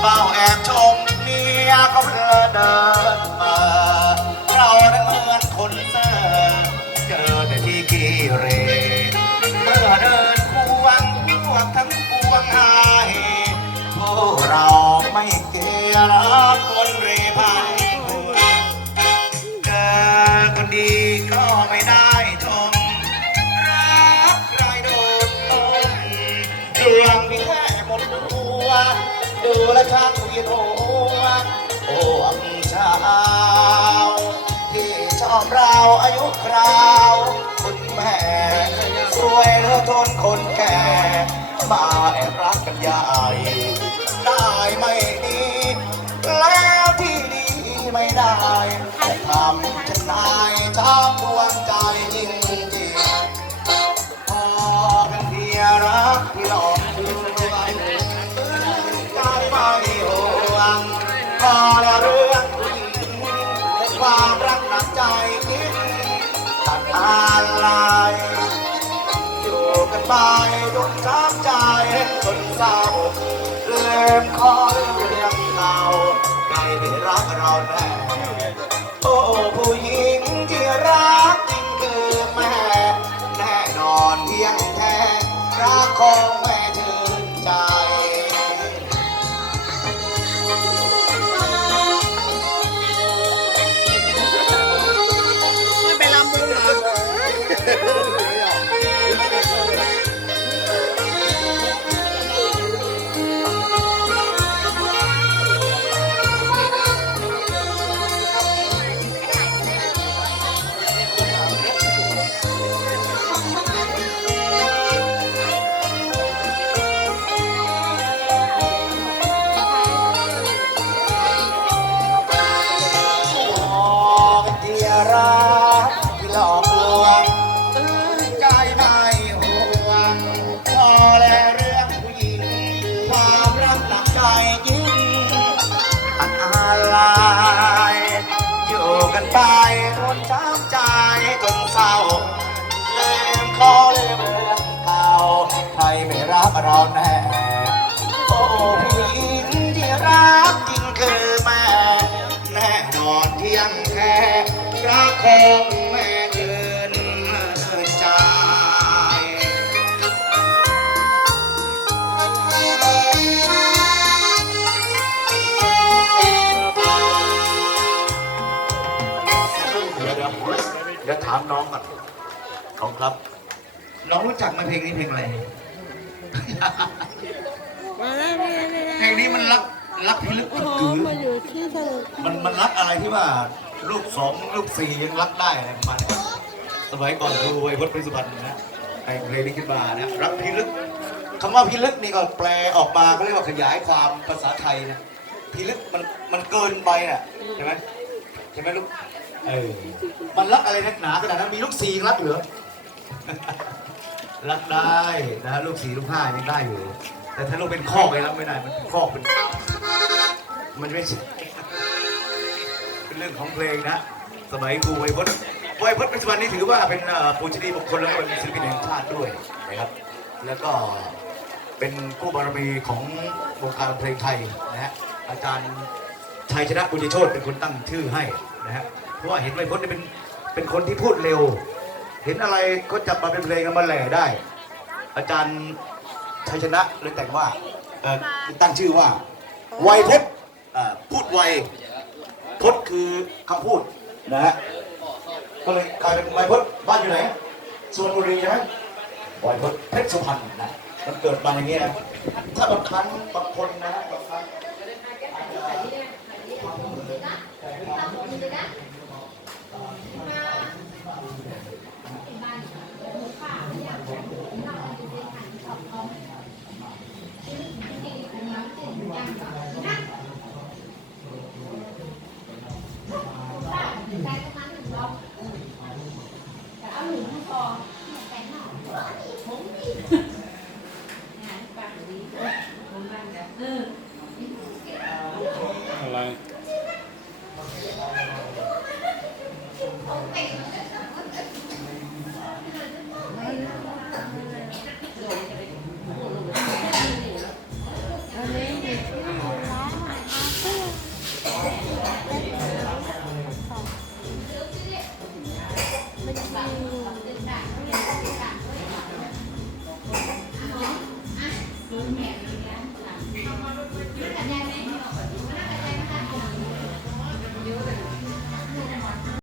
เฝ้าแอบชมเมียก็เพลอเดินมาเรานั้นเหมือนคนเซ่อเจอแต่ที่กีเร เมื่อเดินควงพวกทั้งปวงหายพวกเราไม่เกลียดคนเรพันเแลวช่างเวียนหัวโอ้อังเช้าวที่ชอบเราอายุคราว คุณแม่ สวยเหลือทนคนแก่ มาแอบรักกันยา อ กันไปทนช้ำใจจนเศร้าลืมขอลืมเรื่องเก่าใครไม่รักเราแน่โอ้ผู้หญิงที่รักจริงคือแม่แน่นอนเที่ยงแค่รักคง ดี๋ยวถามน้องก่อนของครับ น้องรู้จักไหมเพลงนี้เพลงอะไรมาแล้วมาแล้วมาเพลงนี้มันรักรักพิลึกโอ้กึกโหกือมาอยู่ที่สนุกมันมันรักอะไรที่ว่าลูกสองลูกสี่ยังรักได้อะไรประมาณนี้สมัยก่อนดูไอ้พจน์พิสุพันธ์นะไอ้เพลงนี้ขึ้นมานะรักพิลึกคำว่าพิลึกนี่ก็แปลออกมาเขาเรียกว่าขยายความภาษาไทยนะพิลึกมันมันเกินไปอะใช่ไหมใช่ไหมลูก เออมันรักอะไรนักหนาขนาดนั้นมีลูกสี่ยังรักเหรอ รักได้นะฮะลูกสี่ลูกห้ายังได้อยู่ แต่ถ้าลูกเป็นข้อไปรับไม่ได้ มันข้อเป็น มันไม่ใช่เป็นเรื่องของเพลงนะ สมัยครูไวยพจน์ไวยพจน์ปัจจุบันนี้ถือว่าเป็นปูชนีบุคคลแล้วก็เป็นศิลปินแห่งชาติด้วยนะครับ แล้วก็เป็นผู้บารมีของวงการเพลงไทยนะฮะอาจารย์ชัยชนะบุญโชตเป็นคนตั้งชื่อให้นะฮะ เพราะว่าเห็นไวพจน์เป็นเป็นคนที่พูดเร็ว เห็นอะไรก็จับมาเป็นเพลงมาแหล่ได้ อาจารย์ชัยชนะเลยแต่งว่าตั้งชื่อว่า ไวพจน์พูดไวพจน์คือคำพูดนะฮะก็เลยกลายเป็นไวพจน์บ้านอยู่ไหนสุพรรณบุรีใช่ไหมไวพจน์เพชรสุพรรณนะมันเกิดมาอย่างเงี้ยนะถ้าบางครั้งบางคนนะบางครั้ง